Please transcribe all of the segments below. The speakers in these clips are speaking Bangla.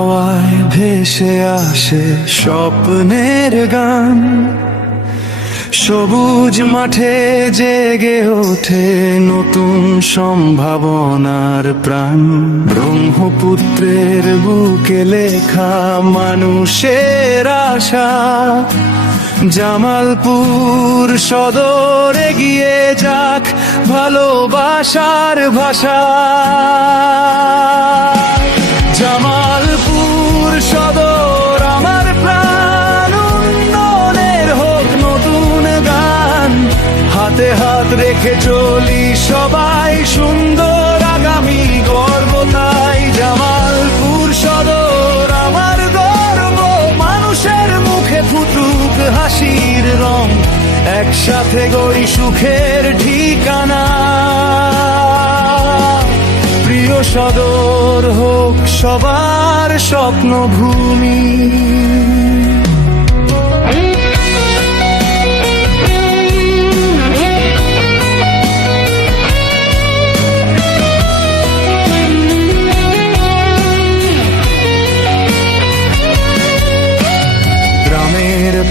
হাওয়ায় ভেসে আসে স্বপ্নের গান, সবুজ মাঠে জেগে ওঠে নতুন সম্ভাবনার প্রাণ। ব্রহ্মপুত্রের বুকে লেখা মানুষের আশা, জামালপুর সদর এগিয়ে যাক ভালোবাসার ভাষা। জামালপুর সদর আমার প্রাণ, উন্নয়নের হোক নতুন গান। হাতে হাত রেখে চলি সবাই, সুন্দর আগামী গর্ব তাই। জামালপুর সদর আমার গর্ব, মানুষের মুখে ফুটুক হাসির রং, একসাথে গড়ি সুখের ঠিকানা। প্রিয় সদর হোক সবার স্বপ্নভূমি।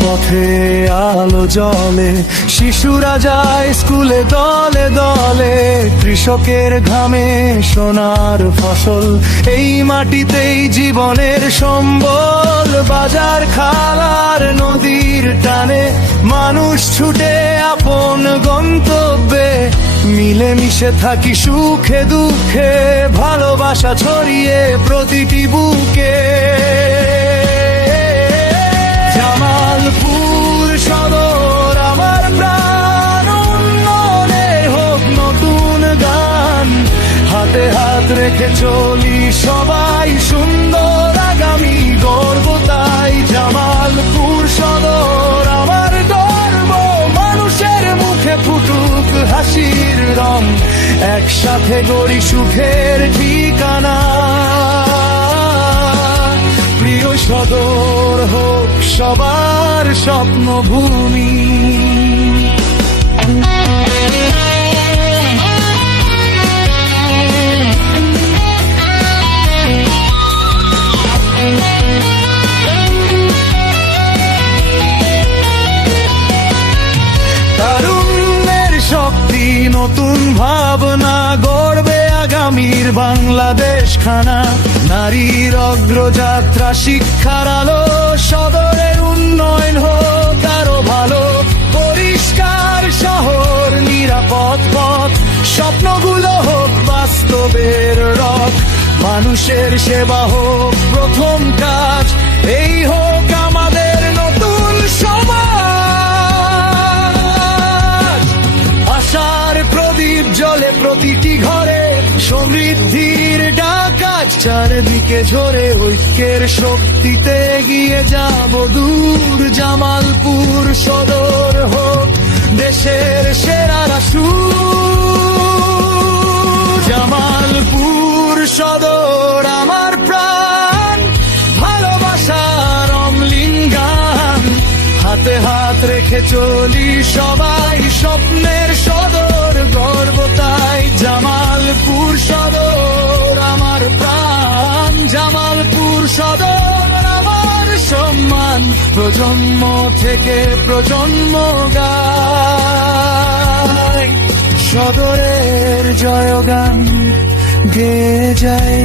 পথে আলো জ্বলে, শিশুরা যায় স্কুলে দলে দলে। কৃষকের ঘামে সোনার ফসল, এই মাটিতেই জীবনের সম্বল। বাজার খালার নদীর টানে মানুষ ছুটে আপন গন্তব্যে। মিলেমিশে থাকি সুখে দুঃখে, ভালোবাসা ছড়িয়ে প্রতিটি বুকে। জামালপুর সদর আমার প্রাণ, উন্নয়নের হোক নতুন গান। হাতে হাত রেখে চলি সবাই, সুন্দর আগামী গর্ব তাই। জামালপুর সদর আমার গর্ব, মানুষের মুখে ফুটুক হাসির রং, একসাথে গড়ি সুখের ঠিকানা। প্রিয় সদর হোক সবার স্বপ্নভূমি। তারুণ্যের শক্তি, নতুন ভাবনা, গড়বে আগামীর বাংলাদেশ খানা। নারীর অগ্রযাত্রা, শিক্ষার আলো, সদরের উন্নয়ন হোক আরো ভালো। পরিষ্কার শহর, নিরাপদ পথ, স্বপ্নগুলো হোক বাস্তবের রথ। মানুষের সেবা হোক প্রথম কাজ, এই হোক আমাদের নতুন সমাজ। আশার প্রদীপ জ্বলে প্রতিটি ঘরে, সমৃদ্ধির ডাকাজ চারদিকে ঝরে। ঐক্যের শক্তিতে এগিয়ে যাব দূর। জামালপুর সদর হোক দেশের সেরারা সুর। জামালপুর সদর আমার প্রাণ, ভালোবাসার অমলিন গান। হাতে হাত রেখে চলি সবাই, স্বপ্নের সদর গর্ব তাই। জামালপুর সদর আমার প্রাণ, জামালপুর সদর আমার সম্মান। প্রজন্ম থেকে প্রজন্ম গায়, সদরের জয়গান গেয়ে যায়।